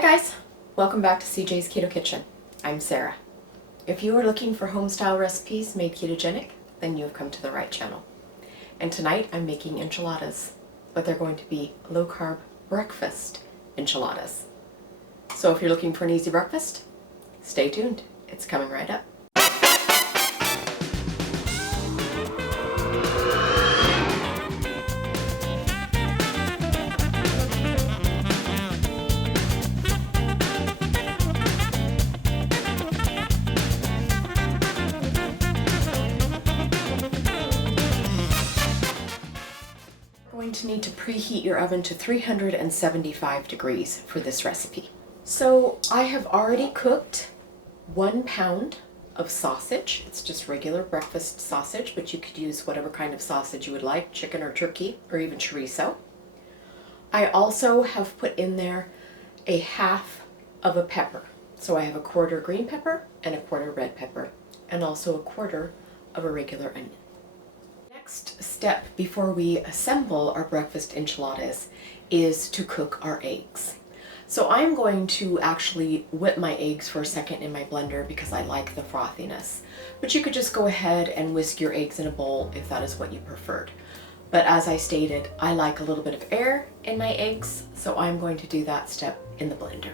Hi guys, welcome back to CJ's Keto Kitchen. I'm Sarah. If you are looking for home-style recipes made ketogenic, then you have come to the right channel. And tonight I'm making enchiladas, but they're going to be low-carb breakfast enchiladas. So if you're looking for an easy breakfast, stay tuned. It's coming right up. Going to need to preheat your oven to 375 degrees for this recipe. So I have already cooked 1 pound of sausage. It's just regular breakfast sausage, but you could use whatever kind of sausage you would like, chicken or turkey or even chorizo. I also have put in there a half of a pepper. So I have a quarter green pepper and a quarter red pepper, and also a quarter of a regular onion. Next step before we assemble our breakfast enchiladas is to cook our eggs. So I'm going to actually whip my eggs for a second in my blender because I like the frothiness. But you could just go ahead and whisk your eggs in a bowl if that is what you preferred. But as I stated, I like a little bit of air in my eggs, so I'm going to do that step in the blender.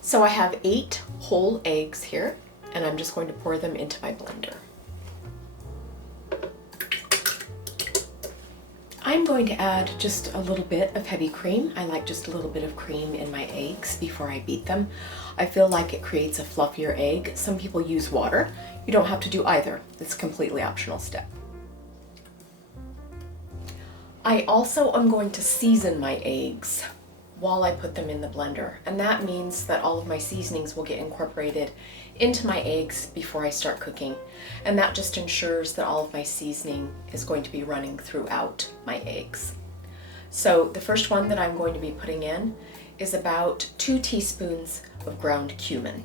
So I have 8 whole eggs here, and I'm just going to pour them into my blender. I'm going to add just a little bit of heavy cream. I like just a little bit of cream in my eggs before I beat them. I feel like it creates a fluffier egg. Some people use water. You don't have to do either. It's a completely optional step. I also am going to season my eggs while I put them in the blender, and that means that all of my seasonings will get incorporated into my eggs before I start cooking, and that just ensures that all of my seasoning is going to be running throughout my eggs. So the first one that I'm going to be putting in is about 2 teaspoons of ground cumin.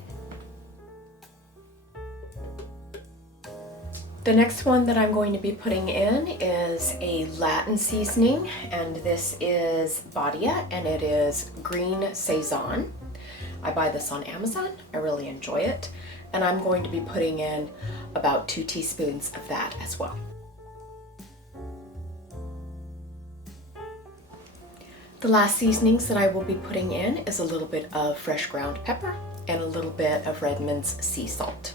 The next one that I'm going to be putting in is a Latin seasoning, and this is Badia, and it is green Sazon. I buy this on Amazon. I really enjoy it, and I'm going to be putting in about 2 teaspoons of that as well. The last seasonings that I will be putting in is a little bit of fresh ground pepper and a little bit of Redmond's sea salt.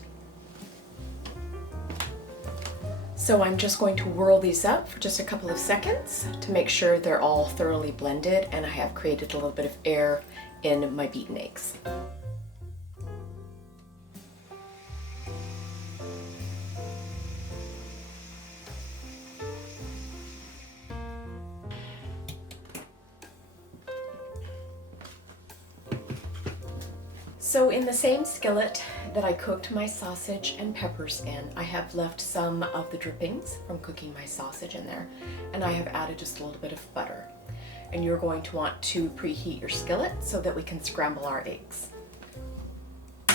So I'm just going to whirl these up for just a couple of seconds to make sure they're all thoroughly blended and I have created a little bit of air in my beaten eggs. So in the same skillet that I cooked my sausage and peppers in, I have left some of the drippings from cooking my sausage in there, and I have added just a little bit of butter. And you're going to want to preheat your skillet so that we can scramble our eggs. I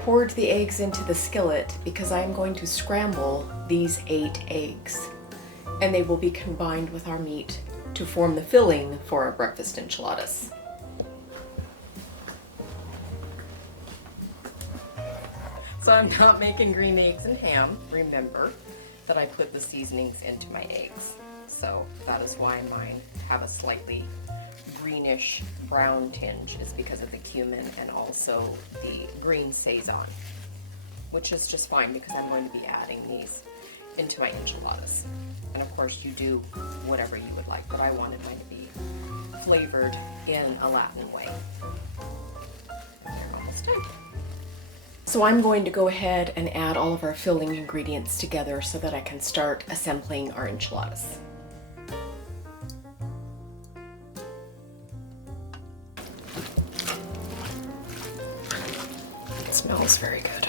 poured the eggs into the skillet because I am going to scramble these 8 eggs, and they will be combined with our meat to form the filling for our breakfast enchiladas. So I'm not making green eggs and ham. Remember that I put the seasonings into my eggs. So that is why mine have a slightly greenish brown tinge, is because of the cumin and also the green Sazon, which is just fine because I'm going to be adding these into my enchiladas. And of course you do whatever you would like, but I wanted mine to be flavored in a Latin way. They're almost done. So I'm going to go ahead and add all of our filling ingredients together so that I can start assembling our enchiladas. It smells very good.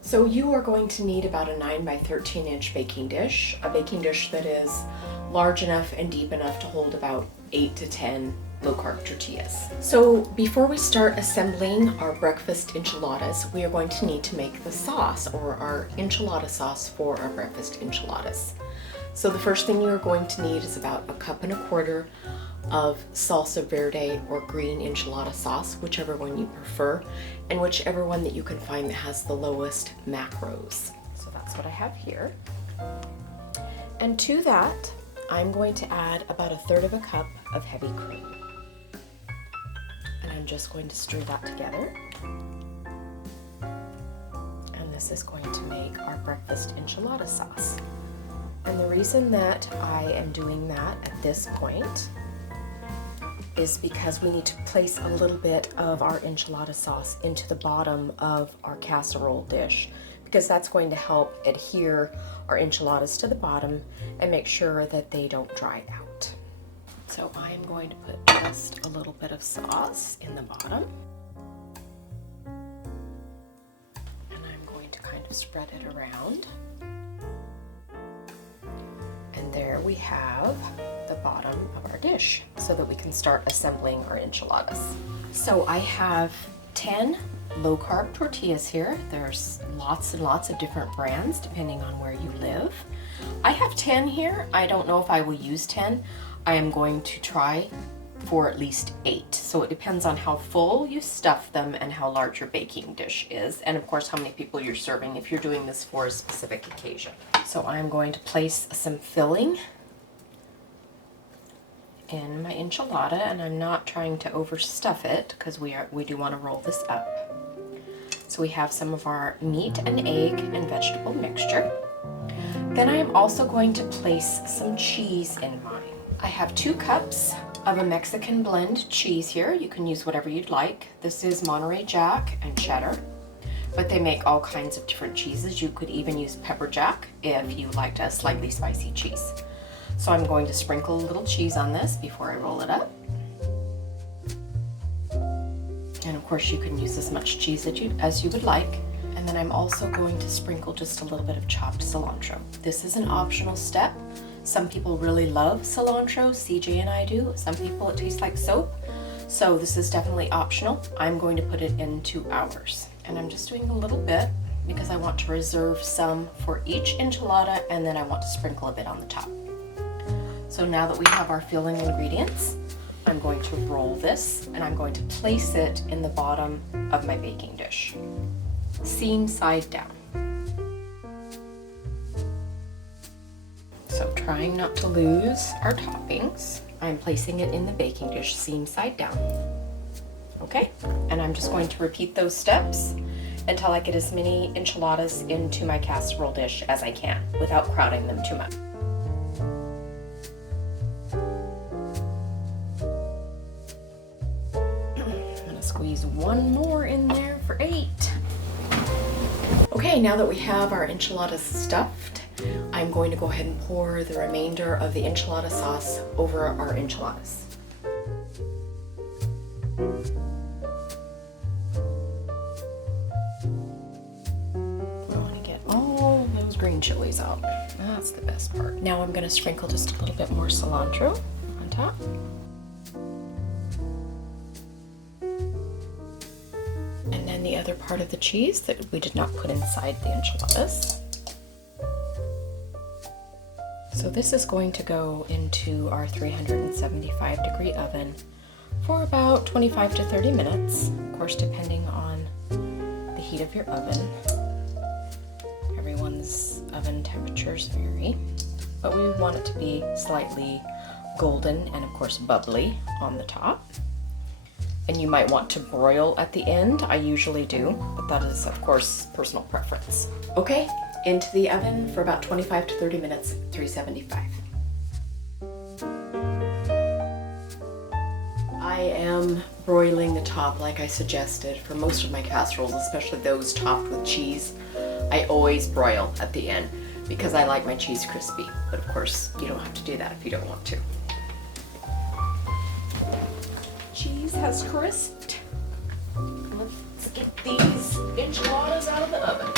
So you are going to need about a 9 by 13 inch baking dish, a baking dish that is large enough and deep enough to hold about 8 to 10 low-carb tortillas. So before we start assembling our breakfast enchiladas, we are going to need to make the sauce, or our enchilada sauce for our breakfast enchiladas. So the first thing you're going to need is about 1.25 cups of salsa verde or green enchilada sauce, whichever one you prefer, and whichever one that you can find that has the lowest macros. So that's what I have here. And to that, I'm going to add about 1/3 cup of heavy cream. And I'm just going to stir that together. And this is going to make our breakfast enchilada sauce. And the reason that I am doing that at this point is because we need to place a little bit of our enchilada sauce into the bottom of our casserole dish, because that's going to help adhere our enchiladas to the bottom and make sure that they don't dry out. So I'm going to put just a little bit of sauce in the bottom. And I'm going to kind of spread it around. And there we have the bottom of our dish so that we can start assembling our enchiladas. So I have 10 low carb tortillas here. There's lots and lots of different brands depending on where you live. I have 10 here. I don't know if I will use 10. I am going to try for at least 8. So it depends on how full you stuff them and how large your baking dish is, and of course how many people you're serving if you're doing this for a specific occasion. So I'm going to place some filling in my enchilada, and I'm not trying to overstuff it because we do want to roll this up. So we have some of our meat and egg and vegetable mixture. Then I am also going to place some cheese in mine. I have 2 cups of a Mexican blend cheese here. You can use whatever you'd like. This is Monterey Jack and cheddar, but they make all kinds of different cheeses. You could even use pepper jack if you liked a slightly spicy cheese. So I'm going to sprinkle a little cheese on this before I roll it up. And of course you can use as much cheese as you would like. And then I'm also going to sprinkle just a little bit of chopped cilantro. This is an optional step. Some people really love cilantro, CJ and I do. Some people it tastes like soap. So this is definitely optional. I'm going to put it into ours. And I'm just doing a little bit because I want to reserve some for each enchilada, and then I want to sprinkle a bit on the top. So now that we have our filling ingredients, I'm going to roll this and I'm going to place it in the bottom of my baking dish, seam side down. So trying not to lose our toppings, I'm placing it in the baking dish seam side down. Okay, and I'm just going to repeat those steps until I get as many enchiladas into my casserole dish as I can without crowding them too much. I'm gonna squeeze one more in there for 8. Okay, now that we have our enchiladas stuffed, I'm going to go ahead and pour the remainder of the enchilada sauce over our enchiladas. I want to get all of those green chilies out. That's the best part. Now I'm going to sprinkle just a little bit more cilantro on top. And then the other part of the cheese that we did not put inside the enchiladas. So this is going to go into our 375-degree oven for about 25 to 30 minutes, of course depending on the heat of your oven. Everyone's oven temperatures vary, but we want it to be slightly golden and of course bubbly on the top. And you might want to broil at the end. I usually do, but that is of course personal preference. Okay. Into the oven for about 25 to 30 minutes, 375. I am broiling the top like I suggested for most of my casseroles, especially those topped with cheese. I always broil at the end because I like my cheese crispy, but of course you don't have to do that if you don't want to. Cheese has crisped. Let's get these enchiladas out of the oven.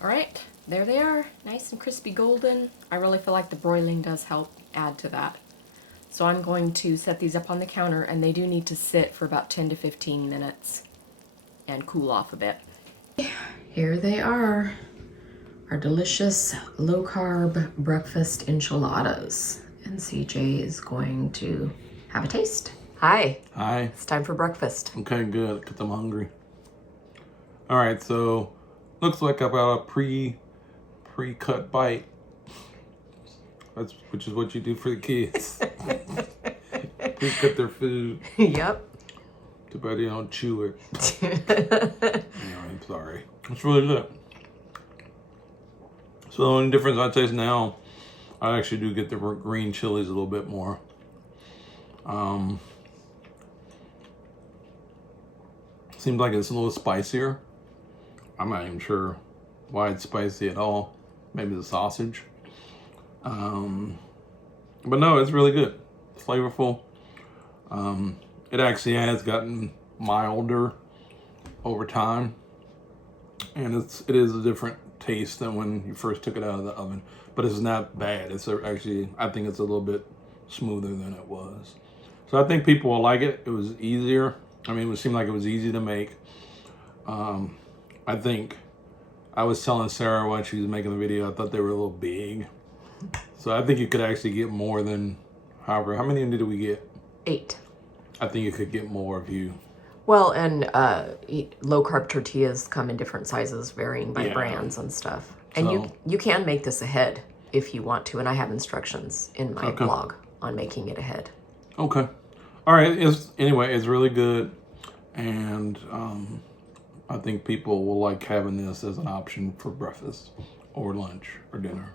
Alright, there they are, nice and crispy golden. I really feel like the broiling does help add to that. So I'm going to set these up on the counter, and they do need to sit for about 10 to 15 minutes and cool off a bit. Here they are, our delicious low carb breakfast enchiladas. And CJ is going to have a taste. Hi. Hi. It's time for breakfast. Okay, good, because I'm hungry. All right, so looks like I've got a pre-cut bite. Which is what you do for the kids. Pre-cut their food. Yep. Too bad you don't chew it. Anyway, I'm sorry. It's really good. So the only difference I taste now, I actually do get the green chilies a little bit more. Seems like it's a little spicier. I'm not even sure why it's spicy at all. Maybe the sausage. But no, it's really good. It's flavorful. It actually has gotten milder over time. And it is a different taste than when you first took it out of the oven. But it's not bad. It's actually, I think it's a little bit smoother than it was. So I think people will like it. It was easier. I mean, it seemed like it was easy to make. I think I was telling Sarah when she was making the video, I thought they were a little big. So I think you could actually get more than, how many did we get? 8. I think you could get more if you. Well, and low carb tortillas come in different sizes, varying by brands and stuff. And So- you can make this ahead if you want to, and I have instructions in my blog on making it ahead. Okay. All right. Anyway, it's really good. And I think people will like having this as an option for breakfast or lunch or dinner.